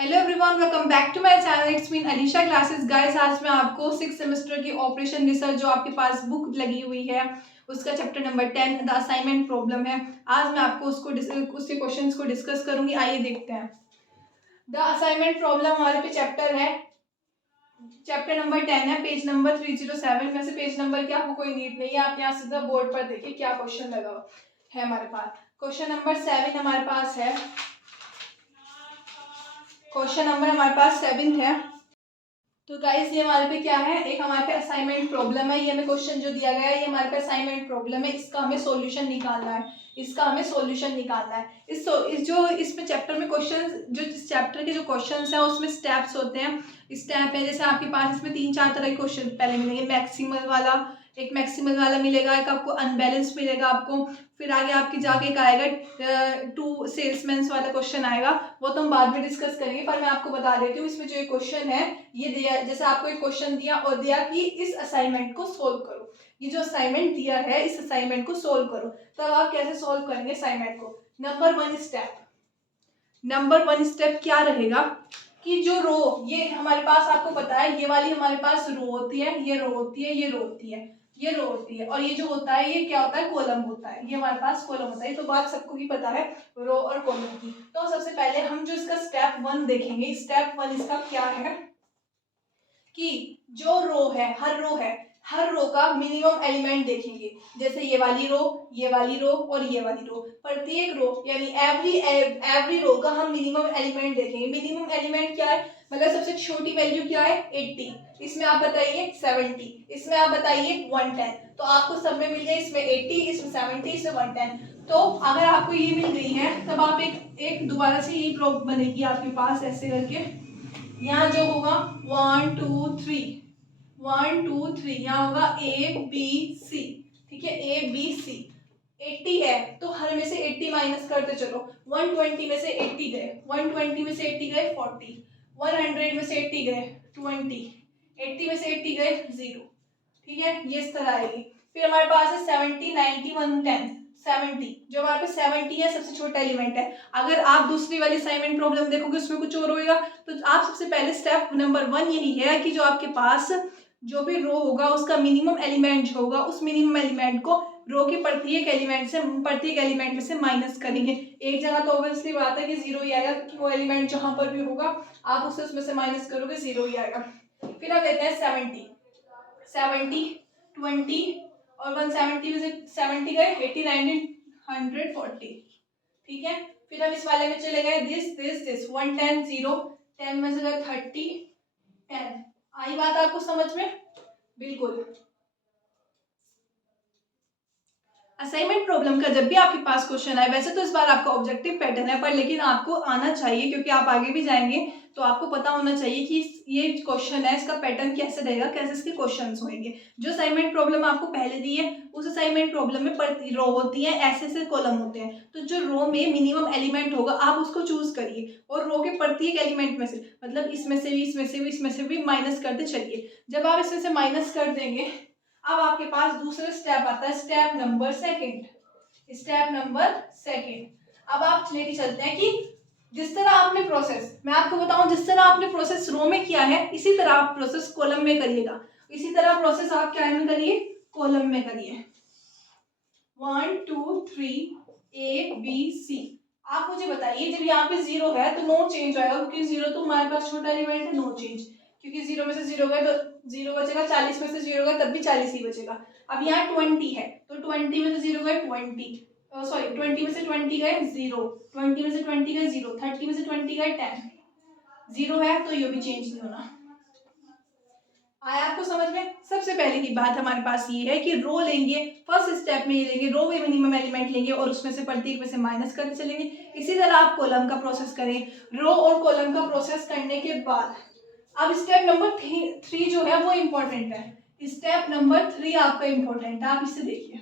Hello everyone, welcome back to my channel. It's mean Alisha classes. Guys, आज मैं आपको 6 semester की ऑपरेशन रिसर्च जो आपके पास बुक लगी हुई है उसका chapter number 10 the assignment problem है। आज मैं आपको उसके क्वेश्चंस को डिस्कस करूंगी। आइए देखते हैं। द असाइनमेंट प्रॉब्लम हमारे पे चैप्टर है, चैप्टर नंबर 10 है, पेज नंबर 307। वैसे पेज नंबर की आपको कोई नीड नहीं है, आप यहाँ सीधा बोर्ड पर देखिए क्या क्वेश्चन लगा हुआ है हमारे पास। क्वेश्चन नंबर 7 हमारे पास है, क्वेश्चन नंबर हमारे पास 7 है। तो गाइस ये हमारे पे क्या है, एक हमारे पे असाइनमेंट प्रॉब्लम है। ये हमें क्वेश्चन जो दिया गया है ये हमारे पे असाइनमेंट प्रॉब्लम है। इसका हमें सॉल्यूशन निकालना है, इसका हमें सॉल्यूशन निकालना है। इसमें चैप्टर में क्वेश्चन, जो इस चैप्टर के जो क्वेश्चंस हैं उसमें स्टेप्स होते हैं। स्टेप है जैसे आपके पास इसमें 3-4 तरह के क्वेश्चन पहले मिलेंगे। मैक्सिमल वाला, एक मैक्सिमल वाला मिलेगा, एक आपको अनबैलेंस मिलेगा आपको। फिर आगे आपकी जाके एक आएगा टू सेल्समैन वाला क्वेश्चन आएगा, वो तो हम बाद में डिस्कस करेंगे। पर मैं आपको बता देती हूँ इसमें जो ये क्वेश्चन है ये दिया, जैसे आपको एक क्वेश्चन दिया और दिया कि इस असाइनमेंट को सोल्व करो। ये जो असाइनमेंट दिया है इस असाइनमेंट को सोल्व करो, तब आप कैसे सोल्व करेंगे असाइनमेंट को। नंबर वन स्टेप क्या रहेगा कि जो रो, ये हमारे पास आपको पता है ये वाली हमारे पास रो होती है, ये रो होती है, ये रो होती है, ये रो होती है, और ये जो होता है ये क्या होता है, कॉलम होता है। ये हमारे पास कॉलम होता है। तो बात सबको ही पता है रो और कॉलम की। तो सबसे पहले हम जो इसका स्टेप 1 देखेंगे, स्टेप 1 इसका क्या है कि जो रो है, हर रो का मिनिमम एलिमेंट देखेंगे। जैसे ये वाली रो, ये वाली रो और ये वाली रो, प्रत्येक रो यानी एवरी रो का हम मिनिमम एलिमेंट देखेंगे। मिनिमम एलिमेंट क्या है, मतलब सबसे छोटी वैल्यू क्या है 80, इसमें आप बताइए 70, इसमें आप बताइए 110। तो आपको सब में मिल गए, इसमें 80, इसमें 70, इसमें 110। तो अगर आपको ये मिल गई है तब आप एक दोबारा से यही रो बनेगी आपके पास ऐसे करके। यहाँ जो होगा 1 2 3, 1 2 3, यहाँ होगा ए बी सी। ठीक है, ए बी सी। 80 है तो हर में से 80 माइनस करते चलो। 120 में से 80 गए, 120 में से 80 गए 40, 100 में से 80 गए 20, 80 में से 80 गए 0। ठीक है, ये इस तरह आएगी। फिर हमारे पास है 70 90 110। 70, जो हमारे पास 70 है सबसे छोटा एलिमेंट है। अगर आप दूसरी वाली असाइनमेंट प्रॉब्लम देखोगे उसमें कुछ और होगा। तो आप सबसे पहले स्टेप नंबर 1 यही है कि जो आपके पास जो भी रो होगा उसका मिनिमम एलिमेंट जो होगा उस मिनिमम एलिमेंट को रो के प्रत्येक एलिमेंट में से माइनस करेंगे। एक जगह तो ऑब्वियसली बात है कि 0 ही आएगा, क्योंकि वो एलिमेंट जहां पर भी होगा आप उससे उसमें से माइनस करोगे 0 ही आएगा। फिर हम लेते हैं 70, 20 और 170 में से 70 गए, 80 90 140। ठीक है, फिर हम इस वाले में चले गए दिस 110 0, 10 में से गए 30 10। आई बात आपको समझ में? बिल्कुल। असाइनमेंट प्रॉब्लम का जब भी आपके पास क्वेश्चन आए, वैसे तो इस बार आपका ऑब्जेक्टिव पैटर्न है पर लेकिन आपको आना चाहिए क्योंकि आप आगे भी जाएंगे, तो आपको पता होना चाहिए कि ये क्वेश्चन है इसका पैटर्न कैसे रहेगा, कैसे इसके क्वेश्चंस होंगे। जो असाइनमेंट प्रॉब्लम आपको पहले दी है उस असाइनमेंट प्रॉब्लम में रो होती है, ऐसे कॉलम होते हैं। तो जो रो में मिनिमम एलिमेंट होगा आप उसको चूज करिए और रो के प्रत्येक एलिमेंट में से, मतलब इसमें से भी, इसमें से भी, इसमें से भी माइनस करते चलिए। जब आप इसमें से माइनस कर देंगे अब आपके पास दूसरा स्टेप आता है, स्टेप नंबर सेकंड। अब आप लेके चलते हैं कि जिस तरह आपने प्रोसेस, मैं आपको बताऊं, जिस तरह आपने प्रोसेस रो में किया है इसी तरह आप प्रोसेस कॉलम में करिएगा। इसी तरह प्रोसेस आप क्या में करिए, कॉलम में करिए। 1 2 3 ए बी सी। आप मुझे बताइए जब यहाँ पे 0 है तो नो चेंज आएगा, क्योंकि 0 तो हमारे पास छोटा एलिमेंट है, नो चेंज। क्योंकि 0 में से 0 गए तो 0 बचेगा, 40 में से 0 गए तब भी 40 ही बचेगा। अब यहाँ 20 है तो 20 में से 0 गए 20, सॉरी 20 में से 20 गए 0, 20 में से 20 गए 0, 30 में से 20 गए 10। 0 है तो ये भी चेंज नहीं होना। आया आपको समझ में? सबसे पहले की बात हमारे पास ये है कि रो लेंगे, फर्स्ट स्टेप में ये लेंगे, रो में मिनिमम एलिमेंट लेंगे और उसमें से प्रत्येक में से माइनस करते चलेंगे। इसी तरह आप कॉलम का प्रोसेस करें। रो और कॉलम का प्रोसेस करने के बाद अब स्टेप नंबर 3 जो है वो इम्पोर्टेंट है। स्टेप नंबर 3 आपका इम्पोर्टेंट है, आप इसे देखिए।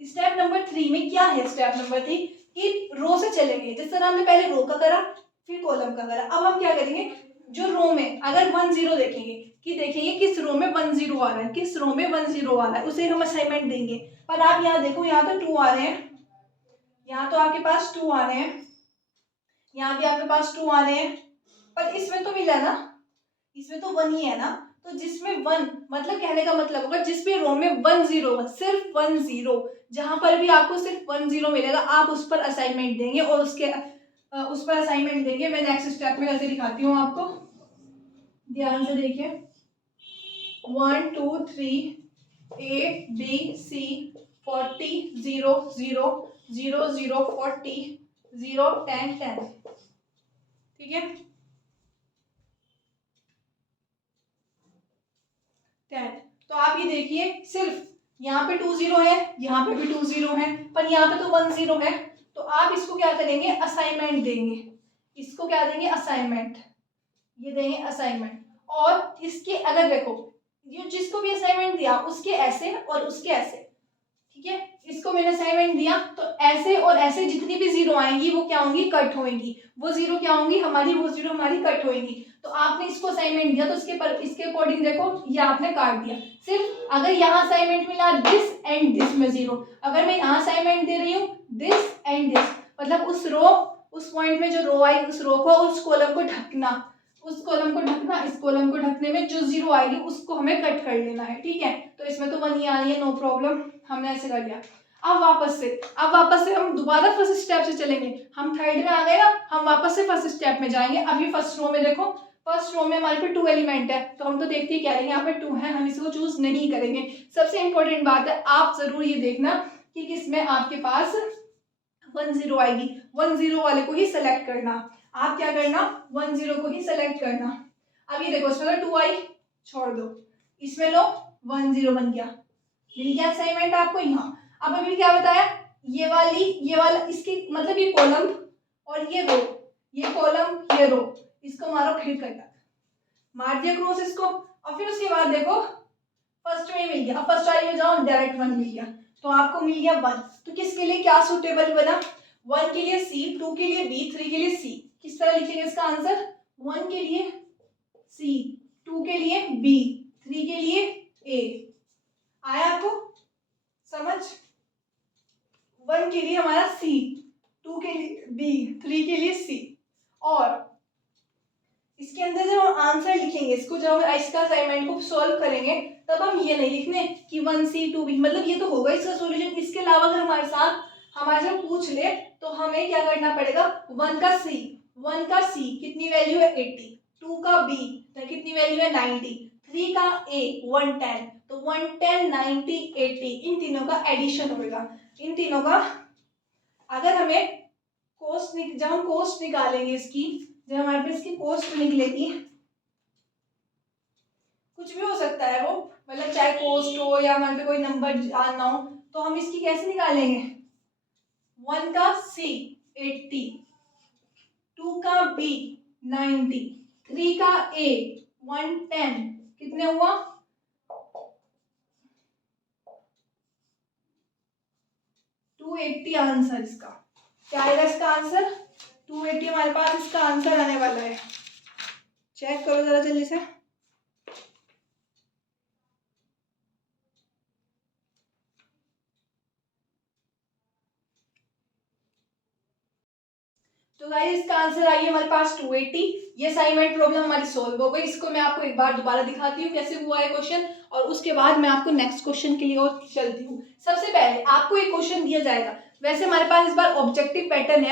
स्टेप नंबर 3 में क्या है, स्टेप नंबर 3 कि रो से चलेंगे। जिस तरह हमने पहले रो का करा फिर कॉलम का करा, अब हम क्या करेंगे, जो रो में अगर 1 0 देखेंगे कि देखेंगे किस रो में 1 0 आ रहा है, किस रो में 1 0 आ रहा है, उसे हम असाइनमेंट देंगे। पर आप यहाँ देखो, यहाँ तो 2 आ रहे हैं, यहाँ तो आपके पास 2 आ रहे हैं, यहाँ भी आपके पास 2 आ रहे हैं, पर इसमें तो मिला ना, इसमें तो 1 ही है ना, तो जिसमें 1 मतलब कहने का मतलब होगा जिस भी रो में 1 0 होगा, सिर्फ 1 0, जहां पर भी आपको सिर्फ 1 0 मिलेगा आप उस पर असाइनमेंट देंगे और उस पर असाइनमेंट देंगे। मैं नेक्स्ट स्टेप में करके दिखाती हूँ आपको, ध्यान से देखिए। 1 2 3 A B C 40 0 0 0 0 40 0 10 10, ठीक है 10। तो आप ये देखिए सिर्फ यहाँ पे 2 0 है, यहाँ पे भी 2 0 है, पर यहाँ पे तो 1 0 है, तो आप इसको क्या करेंगे, असाइनमेंट देंगे। इसको क्या देंगे, असाइनमेंट, ये देंगे असाइनमेंट। और इसके अगर देखो ये जिसको भी असाइनमेंट दिया उसके ऐसे और उसके ऐसे, ठीक है, इसको मैंने असाइनमेंट दिया तो ऐसे और ऐसे जितनी भी जीरो आएंगी वो क्या होंगी, कट होंगी। वो जीरो क्या होंगी हमारी, वो जीरो हमारी कट होंगी। तो आपने इसको असाइनमेंट दिया तो इसके अकॉर्डिंग देखो ये आपने काट दिया। सिर्फ अगर यहाँ असाइनमेंट मिला दिस एंड दिस में जीरो, अगर मैं यहाँ असाइनमेंट दे रही हूँ दिस एंड दिस, मतलब उस रो, उस पॉइंट में जो रो आई उस रो को, उस कॉलम को ढकना, उस कॉलम को ढकना, इस कॉलम को ढकने में जो जीरो आएगी उसको हमें कट कर लेना है, ठीक है। तो इसमें तो 1 ही आ रही है, नो प्रॉब्लम, हमने ऐसे कर लिया। अब वापस से हम दोबारा फर्स्ट स्टेप से चलेंगे। हम थर्ड में आ गए ना, हम वापस से फर्स्ट स्टेप में जाएंगे। अभी फर्स्ट रो में देखो, फर्स्ट रो में हमारे पे 2 एलिमेंट है, तो हम तो देखते ही कह रहे हैं यहाँ पे 2 है, हम इसको चूज नहीं करेंगे। सबसे इंपॉर्टेंट बात है आप जरूर ये देखना कि किसमें आपके पास 1 0 आएगी, 1 0 वाले को ही सेलेक्ट करना। आप क्या करना, 1 0 को ही सेलेक्ट करना। अब ये देखो इसमें तो 2 आई, छोड़ दो, इसमें लो 1 0 बन गया, मिल गया असाइनमेंट आपको यहाँ। अब अभी क्या बताया, ये वाला इसकी मतलब ये कॉलम और ये रो, ये कॉलम ये रो, इसको मारो फिर करना, मार दिया क्रॉस इसको। और फिर उसके बाद देखो फर्स्ट में मिल गया, अब फर्स्ट वाली में जाओ डायरेक्ट 1 मिल गया, तो आपको मिल गया 1। तो किसके लिए क्या सूटेबल बना, 1 के लिए C, 2 के लिए B, 3 के लिए C। किस तरह लिखेंगे इसका आंसर, 1 के लिए C, 2 के लिए B, 3 के लिए A। आया आपको समझ, 1 के लिए हमारा C, 2 के लिए B, 3 के लिए C। और इसके अंदर जब हम आंसर लिखेंगे, इसको जब हम इसका असाइनमेंट को सॉल्व करेंगे तब हम ये नहीं लिखने कि 1C 2B, मतलब ये तो होगा इसका सॉल्यूशन। इसके अलावा अगर हमारे से पूछ ले तो हमें क्या करना पड़ेगा, 1 का C कितनी वैल्यू है 80, 2 का B कितनी वैल्यू है 90, 3 का A 110, तो 110 90 80 इन तीनों का एडिशन होगा। इन तीनों का अगर हमें जब हम कॉस्ट निकालेंगे इसकी, जब हमारे पास इसकी कॉस्ट निकलेगी, कुछ भी हो सकता है वो, मतलब चाहे कॉस्ट हो या हमारे पे कोई नंबर जानना हो, तो हम इसकी कैसे निकालेंगे, 1 का C 80, 2 का B 90, 3 का A 110, कितने हुआ 280 आंसर इसका। क्या आएगा इसका आंसर, 280 हमारे पास इसका आंसर आने वाला है। चेक करो जरा जल्दी से। तो गाइस इसका आंसर आई है हमारे पास 280। ये असाइनमेंट प्रॉब्लम हमारी सॉल्व हो गई। इसको मैं आपको एक बार दोबारा दिखाती हूँ कैसे हुआ है क्वेश्चन, और उसके बाद मैं आपको नेक्स्ट क्वेश्चन के लिए और चलती हूँ। सबसे पहले आपको एक क्वेश्चन दिया जाएगा, वैसे हमारे पास इस बार ऑब्जेक्टिव पैटर्न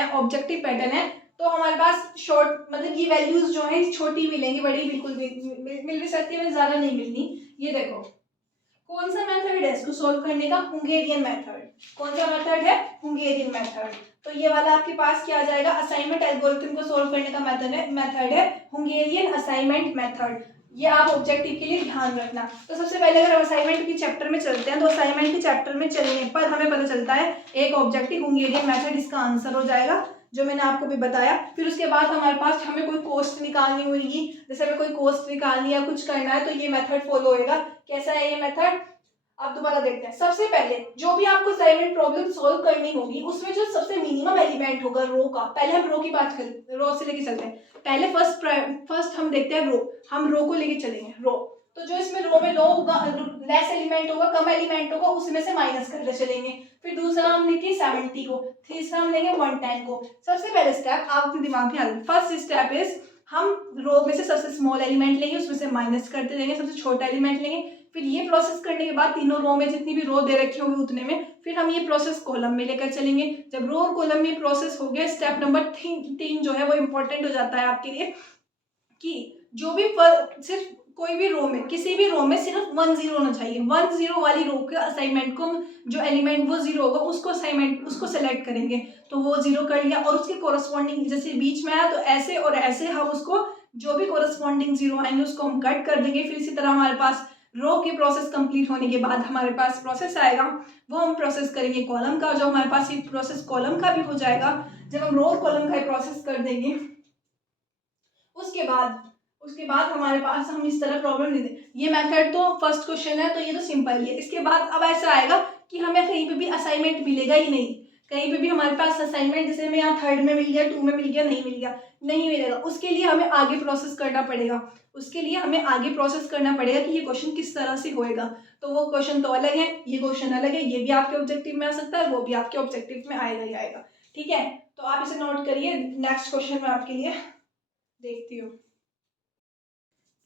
है, तो हमारे पास शॉर्ट मतलब ये वैल्यूज जो है छोटी मिलेंगी, बड़ी बिल्कुल मिल भी सकती है, ज्यादा नहीं मिलनी। ये देखो कौन सा मेथड है इसको सोल्व करने का, हंगेरियन मेथड। कौन सा मेथड है, हंगेरियन मेथड। तो ये वाला आपके पास क्या आ जाएगा, असाइनमेंट एल्गोरिथम को सोल्व करने का मेथड है हंगेरियन असाइनमेंट मेथड। ये आप ऑब्जेक्टिव के लिए ध्यान रखना। तो सबसे पहले अगर हम असाइनमेंट के चैप्टर में चलते हैं, तो असाइनमेंट के चैप्टर में चलने पर हमें पता चलता है एक ऑब्जेक्टिव हंगेरियन मेथड इसका आंसर हो जाएगा, जो मैंने आपको भी बताया। फिर उसके बाद हमारे पास हमें कोई कॉस्ट निकालनी होगी, जैसे हमें कोई कॉस्ट निकालनी या कुछ करना है, तो ये मेथड फॉलो होएगा। कैसा है ये मेथड, आप दोबारा देखते हैं। सबसे पहले जो भी आपको असाइनमेंट प्रॉब्लम सॉल्व करनी होगी, उसमें जो सबसे मिनिमम एलिमेंट होगा रो का, पहले हम रो की बात करें, रो से लेके चलते हैं। पहले फर्स्ट हम देखते हैं रो, हम रो को लेके चलेंगे। रो तो जो इसमें रो में लो होगा, लेस एलिमेंट होगा, कम एलिमेंट होगा, उसमें से माइनस करते चलेंगे। फिर दूसरा हम लेंगे 70 को, तीसरा हम लेंगे 110 को। सबसे पहले स्टेप आप अपने दिमाग में आ जाए, फर्स्ट स्टेप इज हम रो में से सबसे स्मॉल एलिमेंट लेंगे, उसमें से माइनस करते जाएंगे, सबसे छोटा एलिमेंट लेंगे। फिर ये प्रोसेस करने के बाद तीनों रो में जितनी भी रो दे रखी होगी उतने में फिर हम ये प्रोसेस कॉलम में लेकर चलेंगे। जब रो और कॉलम में प्रोसेस हो गया, स्टेप नंबर 3 जो है वो इम्पोर्टेंट हो जाता है आपके लिए कि जो भी सिर्फ कोई भी रो में, किसी भी रो में सिर्फ 1 0 होना चाहिए। 1 0 वाली रो के असाइनमेंट को, जो एलिमेंट वो 0 होगा उसको असाइनमेंट उसको सेलेक्ट करेंगे। तो वो 0 कर लिया और उसके कोरस्पॉन्डिंग जैसे बीच में आया तो ऐसे और ऐसे हम उसको जो भी कोरस्पॉन्डिंग 0 आएंगे उसको हम कट कर देंगे। फिर इसी तरह हमारे पास रो की प्रोसेस कंप्लीट होने के बाद हमारे पास प्रोसेस आएगा, वो हम प्रोसेस करेंगे कॉलम का। जो हमारे पास ये प्रोसेस कॉलम का भी हो जाएगा। जब हम रो और कॉलम का प्रोसेस कर देंगे उसके बाद हमारे पास हम इस तरह प्रॉब्लम दे दें। ये मेथड तो फर्स्ट क्वेश्चन है तो ये तो सिंपल ही है। इसके बाद अब ऐसा आएगा कि हमें कहीं पे भी असाइनमेंट मिलेगा ही नहीं, कहीं पे भी हमारे पास असाइनमेंट जैसे हमें यहाँ 3rd में मिल गया, 2 में मिल गया, नहीं मिलेगा। उसके लिए हमें आगे प्रोसेस करना पड़ेगा कि ये क्वेश्चन किस तरह से होएगा। तो वो क्वेश्चन तो अलग है, ये क्वेश्चन अलग है, ये भी आपके ऑब्जेक्टिव में आ सकता है, वो भी आपके ऑब्जेक्टिव में आएगा ही आएगा। ठीक है, तो आप इसे नोट करिए। नेक्स्ट क्वेश्चन में आपके लिए देखती हूँ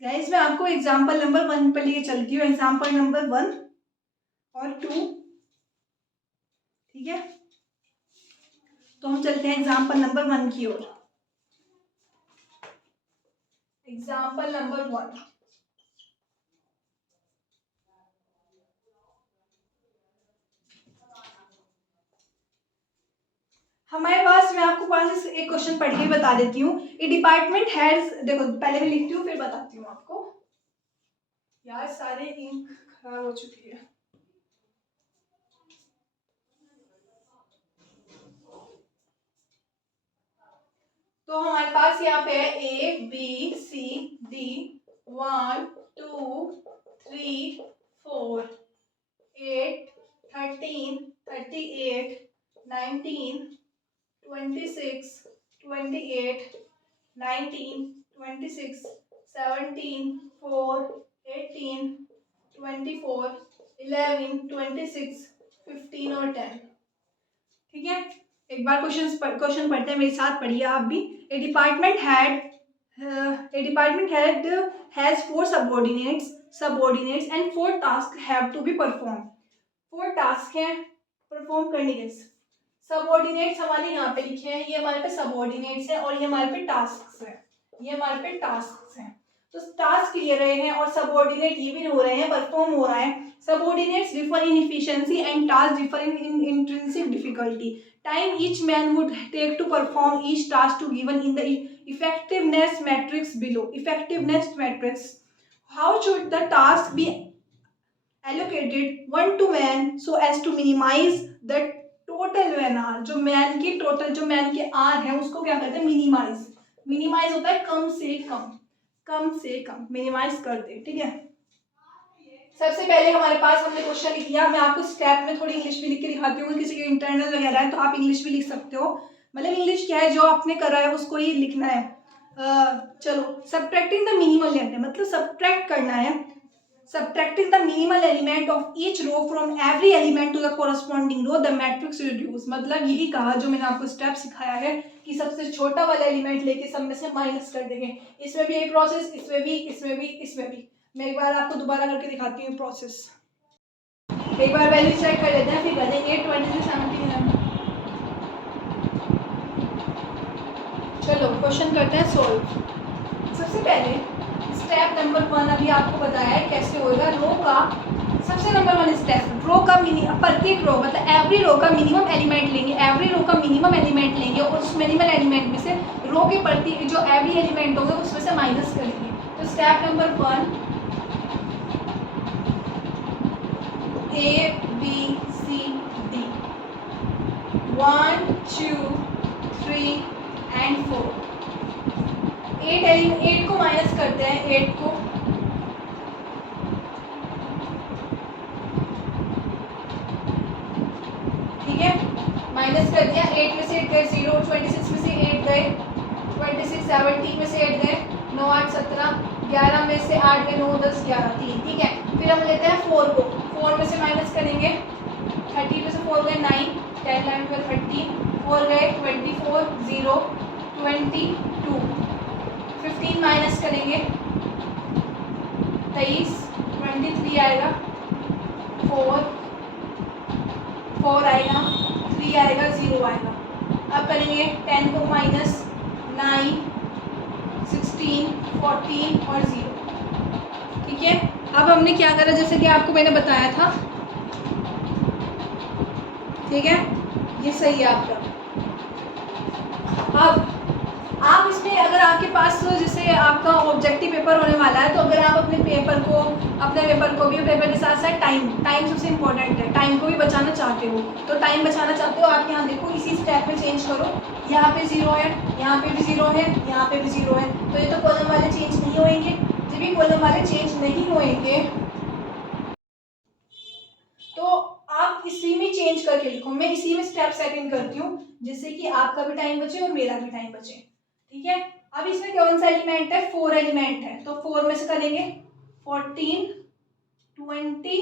गाइस, मैं आपको एग्जाम्पल नंबर 1 पर लिए चलती हूँ, एग्जाम्पल नंबर 1 और 2। ठीक है, तो हम चलते हैं एग्जाम्पल नंबर 1 की ओर। एग्जाम्पल नंबर 1, हमारे पास, मैं आपको पास एक क्वेश्चन पढ़ के बता देती हूँ। ए डिपार्टमेंट हैज, देखो पहले मैं लिखती हूँ फिर बताती हूँ आपको। यार सारे इंक खराब हो चुकी है। तो हमारे पास यहाँ पे है A B C D 1 2 3 4 8 13 38 19 26 28 19 26 17 4 18 24 11 26 15 और 10। ठीक है, एक बार क्वेश्चन पढ़ते हैं, मेरे साथ पढ़िए आप भी। A department head has 4 subordinates and 4 task have to be perform. 4 task हैं परफॉर्म करने के। सबऑर्डिनेट्स हमारे यहाँ पे लिखे हैं, ये हमारे पे सबऑर्डिनेट्स हैं और ये हमारे पे टास्क हैं। तो टास्क क्लियर रहे हैं और सबऑर्डिनेट ये भी हो रहे हैं, परफॉर्म हो रहा है। Subordinates differ in efficiency and task differ in intrinsic difficulty. Time each man would take to perform each task to given in the effectiveness matrix below. Effectiveness matrix, how should the task be allocated one to man so as to minimize the total man hour। जो man के are है उसको क्या कहते हैं, minimise होता है कम से कम मिनिमाइज कर दे। ठीक है, सबसे पहले हमारे पास हमने क्वेश्चन लिख लिया। मैं आपको स्टेप में थोड़ी इंग्लिश भी लिख के दिखाती हूँ, किसी के इंटरनल वगैरह है तो आप इंग्लिश भी लिख सकते हो। मतलब इंग्लिश क्या है, जो आपने करा है उसको ही लिखना है। चलो, सब्ट्रैक्टिंग द मिनिमल लेंथ, मतलब सब्ट्रैक्ट करना है। Subtracting the minimal element of each row from every element to the corresponding row, the matrix reduce। मतलब यही कहा जो मैंने आपको स्टेप सिखाया है कि सबसे छोटा वाला एलिमेंट लेके सब में से माइनस कर देंगे। इसमें भी यही प्रोसेस, इसमें भी। मैं एक बार आपको दोबारा करके दिखाती हूँ प्रोसेस। एक बार वैल्यू चेक कर लेते हैं फिर करेंगे। 8 23 17। चलो क्वेश्चन करते हैं सोल्व। सबसे पहले स्टेप नंबर 1 अभी आपको बताया है कैसे होगा। रो का सबसे नंबर 1 स्टेप, रो का प्रत्येक रो मतलब एवरी रो का मिनिमम एलिमेंट लेंगे और उस मिनिमम एलिमेंट में से रो के प्रति जो एवरी एलिमेंट होगा उसमें से माइनस करेंगे। तो step number 1, A B C D 1 2 3 and 4। 8 को माइनस करते हैं, 8 को ठीक है माइनस कर दिया। 8 में से 8 गए 0, 26 में से 8 गए 26, 17 में से 8 गए 9 8 17, 11 में से 8 गए 9 10 11 3। ठीक है, फिर हम लेते हैं 4 को, 4 में से माइनस करेंगे 30 से 4 गए 9, 10 11 12 13, 4 गए 24, 0 22, 15 माइनस करेंगे 23, 23 आएगा, 4 आएगा, 3 आएगा, 0 आएगा। अब करेंगे 10 को माइनस 9, 16, 14 और 0। ठीक है, अब हमने क्या करा जैसे कि आपको मैंने बताया था। ठीक है, ये सही है आपका। अब आप इसमें अगर आपके पास जैसे आपका ऑब्जेक्टिव पेपर होने वाला है, तो अगर आप अपने पेपर को भी पेपर के साथ साथ टाइम सबसे इम्पोर्टेंट है, टाइम को भी बचाना चाहते हो, तो टाइम बचाना चाहते हो आप यहाँ देखो इसी स्टेप में चेंज करो। यहाँ पे 0 है, यहाँ पे भी 0 है, यहाँ पे भी 0 है, तो ये तो कॉलम वाले चेंज नहीं होंगे। जब भी कॉलम वाले चेंज नहीं होंगे तो आप इसी में चेंज करके लिखो। मैं इसी में स्टेप सेकंड करती हूँ जिससे कि आपका भी टाइम बचे और मेरा भी टाइम बचे। ठीक है, अब इसमें कौन सा एलिमेंट है, 4 एलिमेंट है, तो 4 में से करेंगे 14, 20,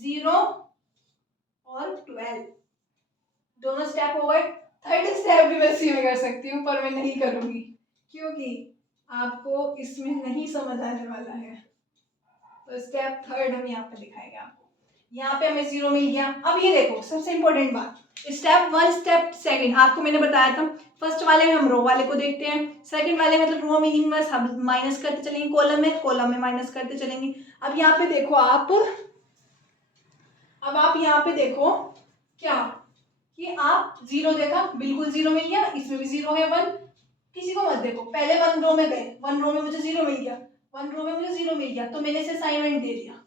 0 और 12, दोनों स्टेप हो गए। थर्ड स्टेप भी मैं इसी में कर सकती हूँ पर मैं नहीं करूंगी क्योंकि आपको इसमें नहीं समझ आने वाला है। तो स्टेप थर्ड हम यहाँ पे दिखाएंगे आपको। यहाँ पे हमें 0 मिल गया। अब ये देखो सबसे इंपॉर्टेंट बात, स्टेप 1 स्टेप सेकंड आपको मैंने बताया था। फर्स्ट वाले में हम रो वाले को देखते हैं, सेकंड वाले मतलब रो मीनिंग हम माइनस करते चलेंगे, कॉलम में माइनस करते चलेंगे। अब यहाँ पे देखो आप यहाँ पे देखो क्या कि आप 0 देखा, बिल्कुल 0 मिल गया, इसमें भी 0 है। 1 किसी को मत देखो, पहले 1 रो में गए, 1 रो में मुझे 0 मिल गया, 1 रो में मुझे 0 मिल गया, तो मैंने इसे असाइनमेंट दे दिया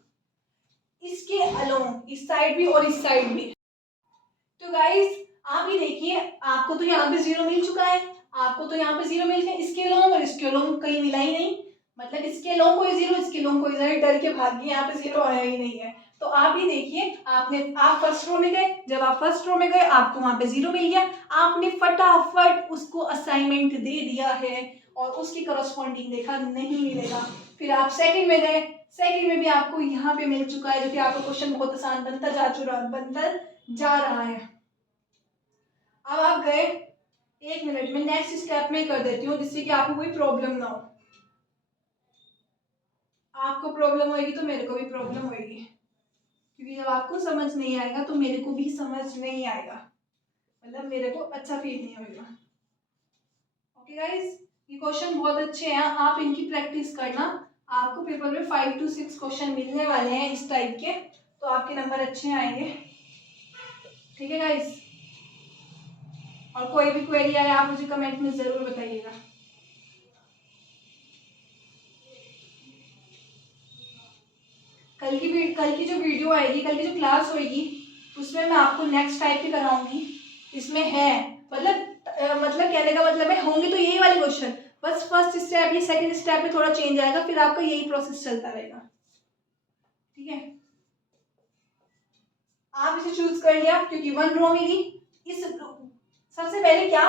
इसके अलोंग, इस साइड भी और इस साइड भी। तो गाइस आप ये देखिए, आपको तो यहाँ पे 0 मिल चुका है, आपको तो यहाँ पे 0 मिल गया, इसके अलोंग और इसके अलोंग कहीं मिला ही नहीं, मतलब इसके अलोंग कोई 0, इसके अलोंग कोई 0, डर के भाग गए, यहाँ पे 0 आया ही नहीं है। तो आप ये देखिए, आप फर्स्ट रो में गए, जब आप फर्स्ट रो में गए आपको वहां पे 0 मिल गया, आपने फटाफट उसको असाइनमेंट दे दिया है और उसकी करस्पॉन्डिंग देखा नहीं मिलेगा। फिर आप सेकंड में गए, सेकंड में भी आपको यहाँ पे मिल चुका है, जो कि आपका क्वेश्चन बहुत आसान बनता जा रहा है। अब आप गए, 1 मिनट में नेक्स्ट स्टेप में कर देती हूँ जिससे कि आपको कोई प्रॉब्लम ना हो। आपको प्रॉब्लम होगी तो मेरे को भी प्रॉब्लम होगी, क्योंकि जब आपको समझ नहीं आएगा तो मेरे को भी समझ नहीं आएगा, मतलब मेरे को अच्छा फील नहीं होगा। ओके गाइस, ये क्वेश्चन बहुत अच्छे हैं, आप इनकी प्रैक्टिस करना। आपको पेपर में 5 to 6 क्वेश्चन मिलने वाले हैं इस टाइप के, तो आपके नंबर अच्छे आएंगे। ठीक है गाइस, और कोई भी क्वेरी आए आप मुझे कमेंट में जरूर बताइएगा। कल की जो वीडियो आएगी, कल की जो क्लास होगी, उसमें मैं आपको नेक्स्ट टाइप की कराऊंगी। इसमें है मतलब कहने का मतलब है, होंगे तो यही वाले क्वेश्चन, बस फर्स्ट स्टेप या सेकंड स्टेप में थोड़ा चेंज आएगा, फिर आपका यही प्रोसेस चलता रहेगा। ठीक है, आप इसे चूज कर लिया क्योंकि 1 रो मिली। इस सबसे पहले क्या,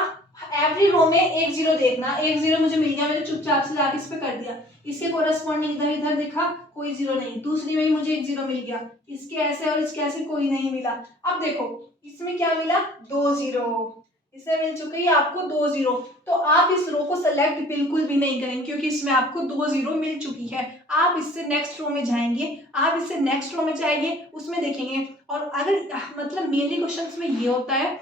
एवरी रो में 1 0 देखना, 1 0 मुझे मिल गया, मैंने चुपचाप से जाके इस पे कर दिया, इसके कोरस्पॉन्डिंग इधर इधर देखा, कोई 0 नहीं। दूसरी में मुझे 1 0 मिल गया, इसके ऐसे और इसके ऐसे कोई नहीं मिला। अब देखो इसमें क्या मिला, 2 0, इसमें मिल चुकी है आपको 2 0। तो आप इस रो को सेलेक्ट बिल्कुल भी नहीं करेंगे क्योंकि इसमें आपको 2 0 मिल चुकी है। आप इससे नेक्स्ट रो में जाएंगे, आप इससे नेक्स्ट रो में जाएंगे, उसमें देखेंगे। और अगर मतलब मेनली क्वेश्चंस में ये होता है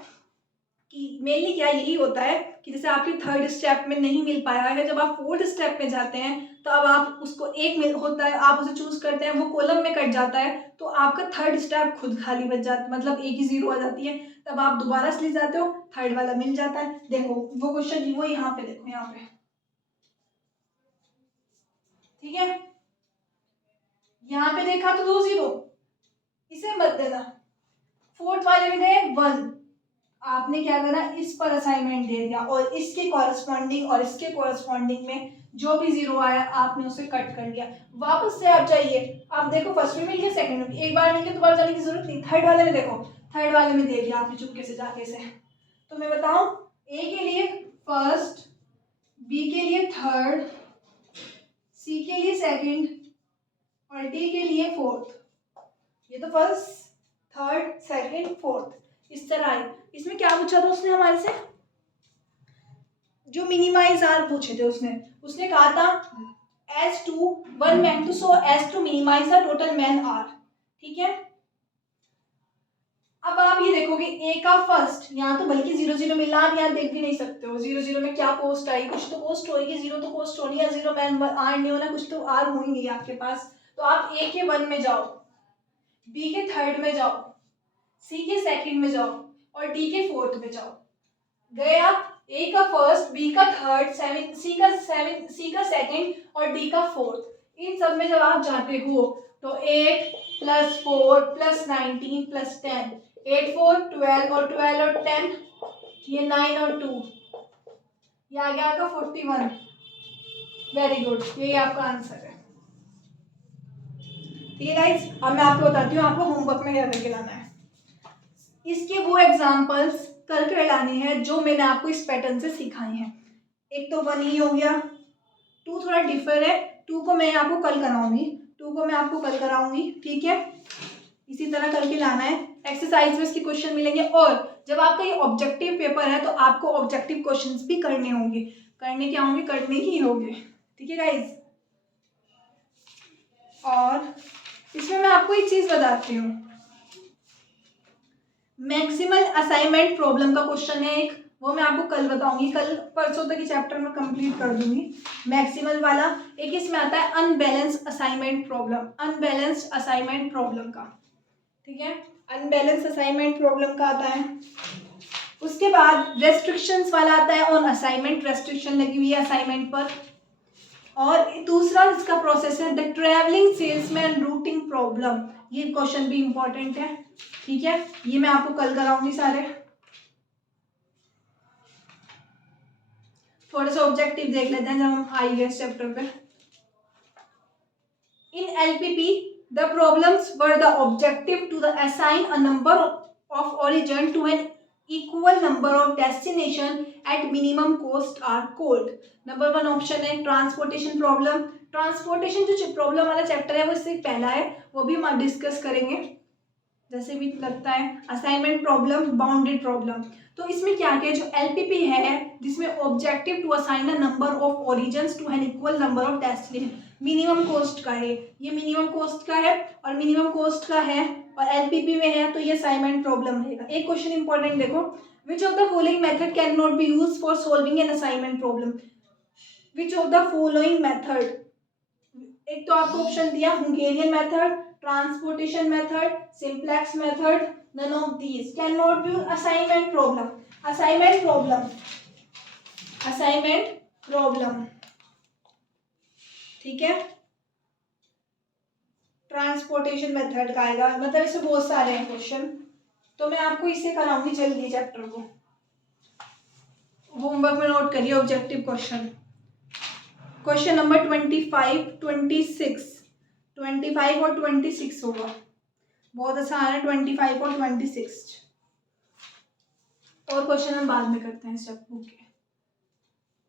कि मेनली क्या यही होता है कि जैसे आपके थर्ड स्टेप में नहीं मिल पाया है, जब आप फोर्थ स्टेप में जाते हैं तो अब आप उसको एक मिल होता है, आप उसे चूज करते हैं, वो कॉलम में कट जाता है, तो आपका थर्ड स्टेप खुद खाली बच जाता, मतलब एक ही 0 आ जाती है, तब आप दोबारा से ले जाते हो, थर्ड वाला मिल जाता है। देखो वो क्वेश्चन वो यहाँ पे देखो, यहाँ पे ठीक है, यहाँ पे देखा तो 2 0, इसे मत देना। फोर्थ वाले में गए 1, आपने क्या करा, इस पर असाइनमेंट दे दिया और इसके कॉरेस्पॉन्डिंग और इसके कॉरेस्पॉन्डिंग में जो भी 0 आया आपने उसे कट कर लिया। वापस से आप जाइए, आप देखो फर्स्ट में मिल गया, सेकंड में भी, एक बार मिल गया दोबारा जाने की जरूरत नहीं। थर्ड वाले में देखो, थर्ड वाले में दे दिया आपने चुपके से जाके से। तो मैं बताऊं, ए के लिए फर्स्ट, बी के लिए थर्ड, सी के लिए सेकंड और डी के लिए फोर्थ। ये तो फर्स्ट थर्ड, सेकंड, फोर्थ, इस तरह आई। इसमें क्या पूछा था उसने हमारे से, जो मिनिमाइज आर पूछे थे उसने कहा था as to one man to so as to minimize the total man are. ठीक है, अब आप ये देखोगे ए का फर्स्ट, यहाँ तो बल्कि 0 0 मिला, आप यहाँ देख भी नहीं सकते हो 0 0 में क्या कोस्ट आई, कुछ तो कोस्ट होगी, 0 तो कोस्ट होनी है, 0 मैन आर नहीं होना, कुछ तो आर होंगी आपके पास। तो आप ए के 1 में जाओ, बी के थर्ड में जाओ, सी के सेकंड में जाओ और डी के फोर्थ में जाओ। गए आप, ए का फर्स्ट, बी का थर्ड, सी का सेकंड और डी का फोर्थ। इन सब में जब आप जाते हो तो 8 + 4 + 19 + 10, 8 4 12 और 12 और 10, ये 9 और 2, ये आ गया आपका 41। वेरी गुड, यही आपका आंसर है। ठीक है गाइस, अब मैं आपको बताती हूँ आपको होमवर्क में क्या करके लाना है। इसके वो एग्जाम्पल्स करके लाने हैं जो मैंने आपको इस पैटर्न से सिखाए हैं। एक तो 1 ही हो गया, 2 थोड़ा डिफर है, 2 को मैं आपको कल कराऊंगी, ठीक है। इसी तरह करके लाना है, एक्सरसाइज में इसके क्वेश्चन मिलेंगे। और जब आपका ये ऑब्जेक्टिव पेपर है तो आपको ऑब्जेक्टिव क्वेश्चंस भी करने होंगे, करने ही होंगे, ठीक है गाइज। और इसमें मैं आपको एक चीज बताती हूँ, मैक्सिमल असाइनमेंट प्रॉब्लम का क्वेश्चन है एक, वो मैं आपको कल बताऊंगी, कल परसों तक ये चैप्टर में कंप्लीट कर दूंगी मैक्सिमल वाला। एक इसमें आता है अनबैलेंस्ड असाइनमेंट प्रॉब्लम का, ठीक है, अनबैलेंस्ड असाइनमेंट प्रॉब्लम का आता है। उसके बाद रेस्ट्रिक्शंस वाला आता है, ऑन असाइनमेंट, रेस्ट्रिक्शन लगी हुई है असाइनमेंट पर। और दूसरा इसका प्रोसेस है the travelling salesman routing problem, ये क्वेश्चन भी इंपॉर्टेंट है, ठीक है। ये मैं आपको कल कराऊंगी सारे। थोड़े से ऑब्जेक्टिव देख लेते हैं जब हम आएंगे इस चैप्टर पे। In LPP the problems where the objective to the assign a number of origin to an equal number of destination at minimum cost are called. Number 1 option है ट्रांसपोर्टेशन प्रॉब्लम। ट्रांसपोर्टेशन जो problem वाला chapter है वो इससे पहला है, वो भी हम डिस्कस करेंगे जैसे भी लगता है। असाइनमेंट प्रॉब्लम, बाउंडेड प्रॉब्लम, तो इसमें क्या क्या जो एलपीपी है जिसमें objective to assign a number of origins to an equal number of destination, minimum cost का है, ये मिनिमम कॉस्ट का है और मिनिमम कॉस्ट का है और एलपीपी में है, तो ये असाइनमेंट प्रॉब्लम रहेगा। एक क्वेश्चन इंपॉर्टेंट देखो, which of the following method can not be use for solving an assignment problem, which of the following method. एक तो आपको ऑप्शन दिया Hungarian method, transportation method, simplex method, none of these cannot be assignment problem, ठीक है। Transportation method का आएगा, मतलब इससे बहुत सारे हैं क्वेश्चन, तो मैं आपको इससे कराऊंगी जल्दी चैप्टर को। होमवर्क में नोट करिए ऑब्जेक्टिव क्वेश्चन नंबर 25, 25 और 26 होगा, बहुत अच्छा आ रहा है 25 और 26। और क्वेश्चन हम बाद में करते हैं इस बुक के।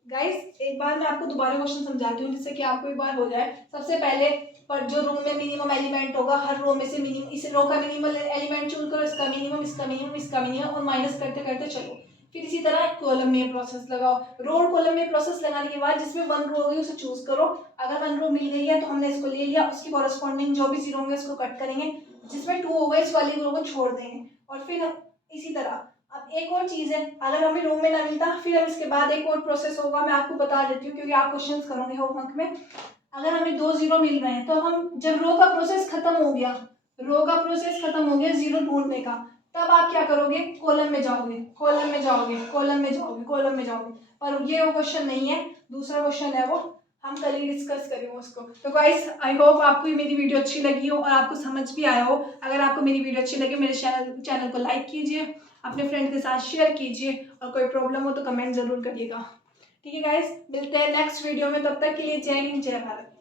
गाइस एक बार मैं आपको दोबारा क्वेश्चन समझाती हूँ जिससे कि आपको एक बार हो जाए। सबसे पहले पर जो रो में मिनिमम एलिमेंट होगा, हर रो में से मिनिमम, इस रो का मिनिमम एलिमेंट चूज करो, इसका मिनिमम, इसका मिनिमम, इसका मिनिमम और माइनस करते करते चलो। फिर इसी तरह कॉलम में प्रोसेस लगाओ, रो और कॉलम में प्रोसेस लगाने के बाद जिसमें 1 रो होगी उसे चूज करो। अगर 1 रो मिल गई है तो हमने इसको ले लिया, उसकी कॉरेस्पॉन्डिंग जो भी 0 होंगे उसको कट करेंगे, जिसमें 2 होगा इस वाली रो को छोड़ देंगे। और फिर इसी तरह अब एक और चीज है, अगर हमें रो में ना मिलता फिर हम इसके बाद एक और प्रोसेस होगा, मैं आपको बता देती हूँ क्योंकि आप क्वेश्चंस करोगे होमवर्क में। अगर हमें 2 0 मिल रहे हैं तो हम जब रो का प्रोसेस खत्म हो गया, 0 ढूंढने का, तब आप क्या करोगे, कॉलम में जाओगे। और ये वो क्वेश्चन नहीं है, दूसरा क्वेश्चन है, वो हम कल ही डिस्कस करेंगे उसको। तो गाइस आई होप आपको मेरी वीडियो अच्छी लगी हो और आपको समझ भी आया हो। अगर आपको मेरी वीडियो अच्छी लगे मेरे चैनल को लाइक कीजिए, अपने फ्रेंड के साथ शेयर कीजिए और कोई प्रॉब्लम हो तो कमेंट जरूर करिएगा। ठीक है गाइस, मिलते हैं नेक्स्ट वीडियो में, तब तक के लिए जय हिंद जय भारत।